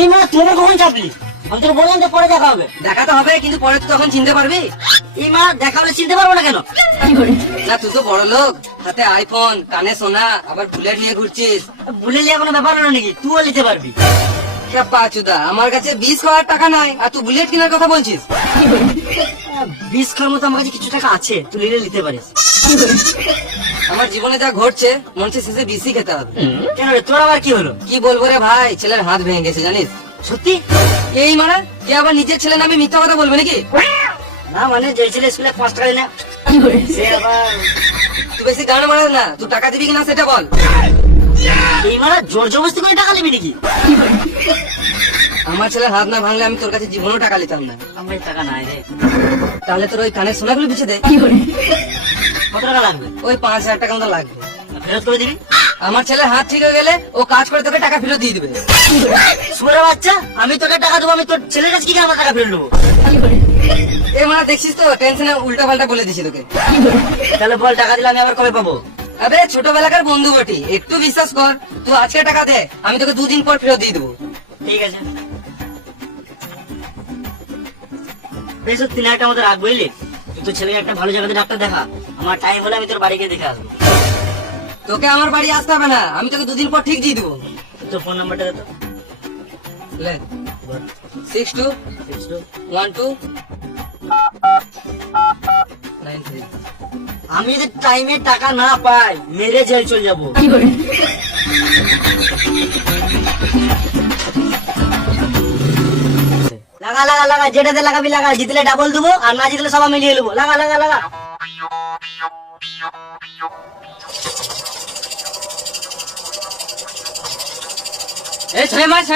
এই মা তুই আবার কখন চাপলি? আমি তোর বললাম যে পরে দেখা হবে। দেখাতে হবে, কিন্তু পরে তুই তখন চিনতে পারবি এই মা দেখা হলে চিনতে পারবো না কেন? না? তুই তো বড় লোক, হাতে আইফোন, কানে সোনা, আবার বুলেট নিয়ে ঘুরছিস। ভুলে নিয়ে কোনো ব্যাপার হলো নাকি? তুইও নিতে পারবি। পাচুদা, আমার কাছে 20,000 টাকা নাই আর তুই বুলেট কেনার কথা বলছিস? 20 খাওয়ার মতো আমার কাছে কিছু টাকা আছে, তুই নিতে পারিস। আমার জীবনে যা ঘটছে মনে হচ্ছে শেষে বিসি খেতে হবে। কেন রে, তোর আবার কি হলো? কি বলবো রে ভাই, ছেলের হাত ভেঙে গেছে জানিস? সত্যি? এই মানে কে আবার নিজের ছেলে নামে মিথ্যা কথা বলবে নাকি? না মানে যে ছেলে স্কুলে 5 টাকা দেয় না সে আবার। তুই বেশি গান মারাস না, তুই টাকা দিবি কিনা সেটা বল। এই মানে জোর জবরদস্তি করে টাকা নিবি নাকি? আমার ছেলের হাত না ভাঙলে আমি তোর কাছে জীবনেও টাকা নিতাম না। আমার টাকা নাই রে। তাহলে তোর ওই কানের সোনাগুলো বিছে দে। কত টাকা লাগবে? ওই 5,000 টাকা মতো লাগবে। ফেরত করে দিবি? আমার ছেলের হাত ঠিক হয়ে গেলে ও কাজ করে তোকে টাকা ফেরত দিয়ে দিবে। সুরে বাচ্চা, আমি তোকে টাকা দেবো, আমি তোর ছেলের কাছে কি করে আমার টাকা ফেরত দেবো? এই মানে দেখছিস তো টেনশনে উল্টা পাল্টা বলে দিছি তোকে। তাহলে বল, টাকা দিলে আমি আবার কবে পাবো? আবে ছোটবেলাকার বন্ধু বটি, একটু বিশ্বাস কর। তুই আজকে টাকা দে, আমি তোকে 2 দিন পর ফেরত দিয়ে দেবো। ঠিক আছে, বেশ 3,000 টাকা মতো রাখ, বুঝলি? তুই তোর ছেলেকে একটা ভালো জায়গাতে ডাক্তার দেখা, আমার টাইম হলে আমি তোর বাড়ি গিয়ে দেখে আসবো। তোকে আমার বাড়ি আসতে হবে না, আমি তোকে 2 দিন পর ঠিক দিয়ে দেবো। তোর ফোন নাম্বারটা দে তো। লে, বল। 621293। আমি যদি টাইমে টাকা না পাই মেরে জেল চলে যাবো। লাগা লাগা লাগা, যেটাতে লাগাবি লাগা, জিতলে ডাবল দেবো আর না জিতলে সবাই মিলিয়ে নেবো। লাগা লাগা লাগা। এই ছয় মাস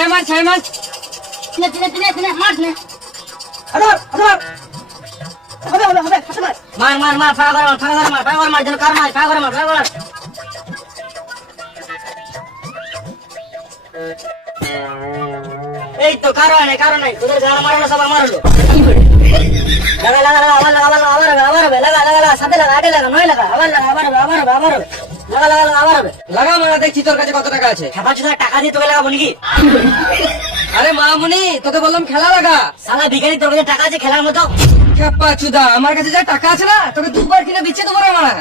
মার মার মার, ফাঁকা করে মার, ফাঁকা করে মার, ফাঁকা করে মার, যেন কার মার, ফাঁকা করে মার, ফাঁকা করে মার। এই তো কারো নাই, কারো নাই, তোদের গান মারলো সব আমার হলো। লাগা লাগা লাগা, আবার লাগা, আবার লাগা, আবার হবে, আবার হবে, লাগা লাগা লাগা, সাথে লাগা, আটে লাগা, 9 লাগা, আবার লাগা, আবার হবে, আবার হবে, আবার হবে, লাগা লাগা লাগা, আবার হবে। লাগা মারা, দেখছি তোর কাছে কত টাকা আছে। খেপা চুদা, টাকা দিয়ে তোকে লাগাবো নাকি? আরে মামুনি, তোকে বললাম খেলা লাগা। সালা ভিখারি, তোর কাছে টাকা আছে খেলার মতো? খেপা চুদা, আমার কাছে যা টাকা আছে না তোকে 2 বার কিনে দিচ্ছে তোমার মারা।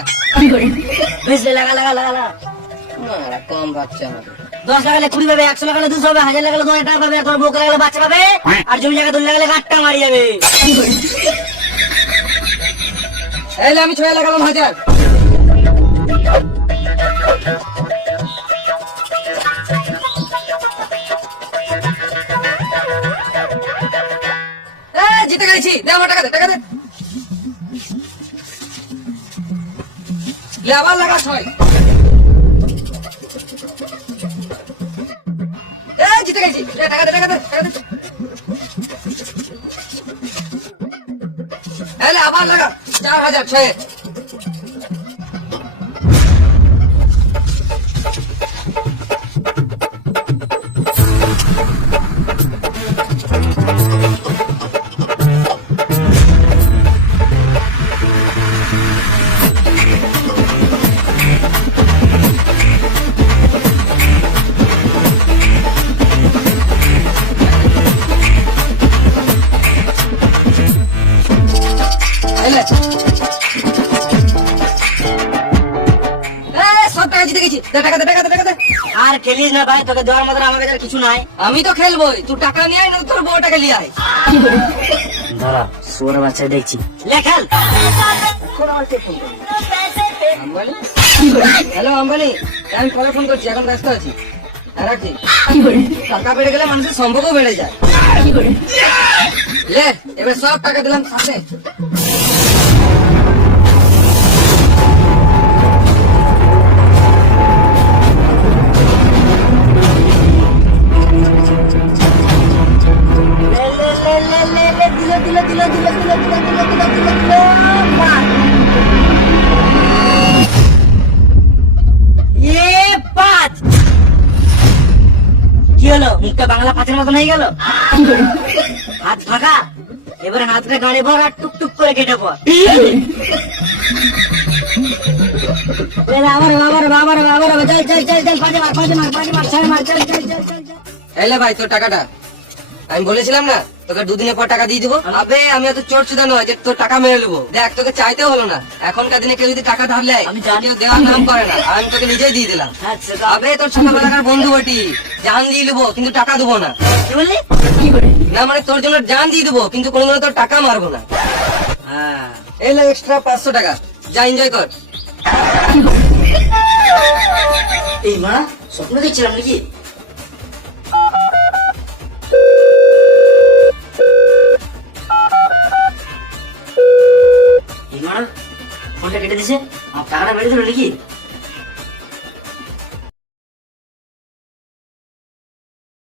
বেশ লাগা লাগা লাগা লাগা। মারা কম বাচ্চা আমাকে। 10 লাগালে 20 পাবে, 100 লাগালে 200 পাবে, 1000 লাগালে 2000 টাকা পাবে, আর তোর বউকে লাগালে বাচ্চা পাবে, আর জমি জায়গা 2 লাগালে গাঁটটা মারি যাবে। এলে আমি 6 লাগালাম 1000। জিতে গেছি, দে আমার টাকা দে, টাকা দে। লে আবার লাগা 6। জিতে গেছি, দে টাকা দে, টাকা দে, টাকা দে। এলে আবার লাগা 4,000 6। আর খেলিস না ভাই, তোকে দেওয়ার মতো আমার কাছে আর কিছু নাই। আমি তো খেলবোই, তুই টাকা নিয়ে আয় না তোর বউ টাকা নিয়ে আয়। দাঁড়া, শুয়োরের বাচ্চা দেখছি। লে খেল। আম্বানি, হ্যালো আম্বানি, আমি পরে ফোন করছি, এখন ব্যস্ত আছি। রাখছি। টাকা বেড়ে গেলে মানুষের সম্পর্কও বেড়ে যায়। লে, এবার সব টাকা দিলাম সাথে। কি হলো, মুখটা বাংলা পাঁচের মতন হয়ে গেল? হাত ফাঁকা, এবারে হাতটা গাড়ি ভর আর টুকটুক করে কেটে পর। আবার আবার আবার আবার যাই চল চল চল পাঁচে মার ছয় মার চল চল চল চল চল। এলে ভাই তোর টাকাটা আমি বলেছিলাম না তোকে দুদিনের পর টাকা দিয়ে দিবো। আবে আমি এত চোর চুদা নয় যে তোর টাকা মেরে নেবো। দেখ তোকে চাইতেও হলো না, এখনকার দিনে কেউ যদি টাকা ধার নেয় আমি জানি। কেউ দেওয়ার নাম করে না, আর আমি তোকে নিজেই দিয়ে দিলাম। আচ্ছা তো আবে তোর ছোটবেলাকার বন্ধু বটি, জান দিয়ে দেবো কিন্তু টাকা দেবো না। কি বললি? না মানে তোর জন্য জান দিয়ে দেবো কিন্তু কোনোদিনও তোর টাকা মারবো না। হ্যাঁ এলে এক্সট্রা 500 টাকা, যা এনজয় কর। এই মা স্বপ্ন দেখছিলাম নাকি? এই মা ফোনটা কেটে দিছে, আমার টাকাটা বেড়ে দিল নাকি?